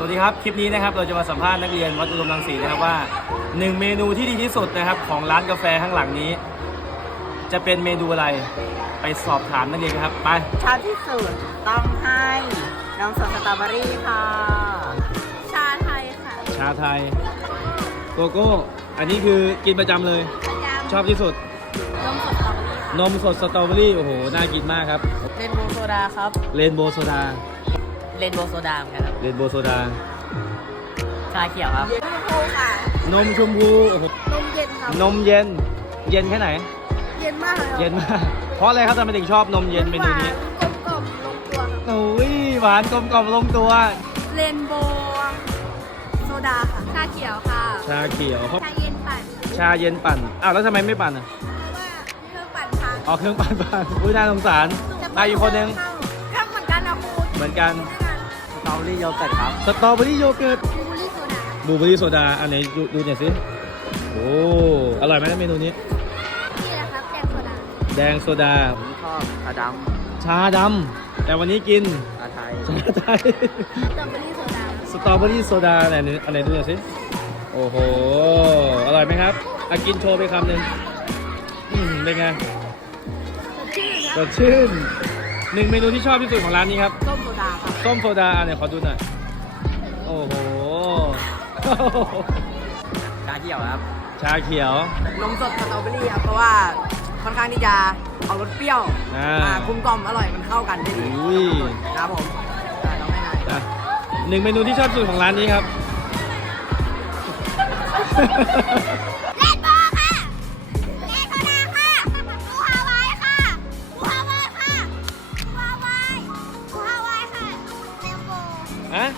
สวัสดีครับ คลิปนี้นะครับเราจะมาสัมภาษณ์นักเรียนวัดอุดมรังสีนะครับว่าหนึ่งเมนูที่ดีที่สุดนะครับของร้านกาแฟข้างหลังนี้ จะเป็นเมนูอะไรไปสอบถามนักเรียนกันครับไปชอบที่สุดต้องให้น้องสดสตรอเบอรี่ค่ะ ชาไทยค่ะชาไทยโกโก้อันนี้คือกินประจำเลย ประจชอบที่สุดำนมสดสตรอเบอรี่ค่ะนมสดสตรอเบอรี่โอ้โหน่ากินมากครับเรนโบว์โซดาครับเรนโบว์โซดา เรนโบว์โซดาเหมือนกันครับ เรนโบว์โซดา ชาเขียวครับนมพูค่ะ นมชมพูโอ้โหนมเย็นครับ นมเย็น เย็นแค่ไหน เย็นมากเลยเย็นมาก เพราะอะไรครับทำไมถึงชอบนมเย็นเมนูนี้กลมกล่อมลงตัวครับโอ้ยหวานกลมกล่อมลงตัว เรนโบว์โซดาค่ะ ชาเขียวค่ะ ชาเขียวเพราะชาเย็นปั่นชาเย็นปั่น อ้าวแล้วทำไมไม่ปั่นอะเพราะว่าเครื่องปั่นพังอ๋อเครื่องปั่นปั่นอุ้ยน่าสงสาร มาอีกคนนึง เครื่องเหมือนกันนะครูเหมือนกันส ตรอเบอรี่โยเกิร์ตครับ สตรอเบอรี่โยเกิร์ตบลูเบอรี่โซดาบลูเบอรี่โซดาอันไหนดูดูหน่อยสิ โอ้ อร่อยไหมเมนูนี้ นี่แหละครับแดงโซดาแดงโซดา ผมชอบชาดชาดำ แต่วันนี้กินำชาไทย ชาไทย สตรอเบอรี่โซดาสตรอเบอรี่โซดาอันไหนอันไหนดูหน่อยสิ โอ้โห อร่อยไหมครับอากินโชว์ไปคำหนึ่งอืมเป็นไงสดชื่น หนึ่งเมนูที่ชอบที่สุดของร้านนี้ครับ ส้มโซดาครับส้มโซดาอันไหนขอดูหน่อย โอ้โห ชาเขียวครับชาเขียว นมสดสตรอเบอรี่ครับเพราะว่าค่อนข้างที่จะออกรสเปรี้ยวอ่าอ่ากลมกล่อมอร่อยมันเข้ากันได้ดีอุ้ย ครับผมอ่าน้องให้นาย อะหนึ่งเมนูที่ชอบที่สุดของร้านนี้ครับเลดโบ ค่ะ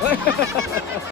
เ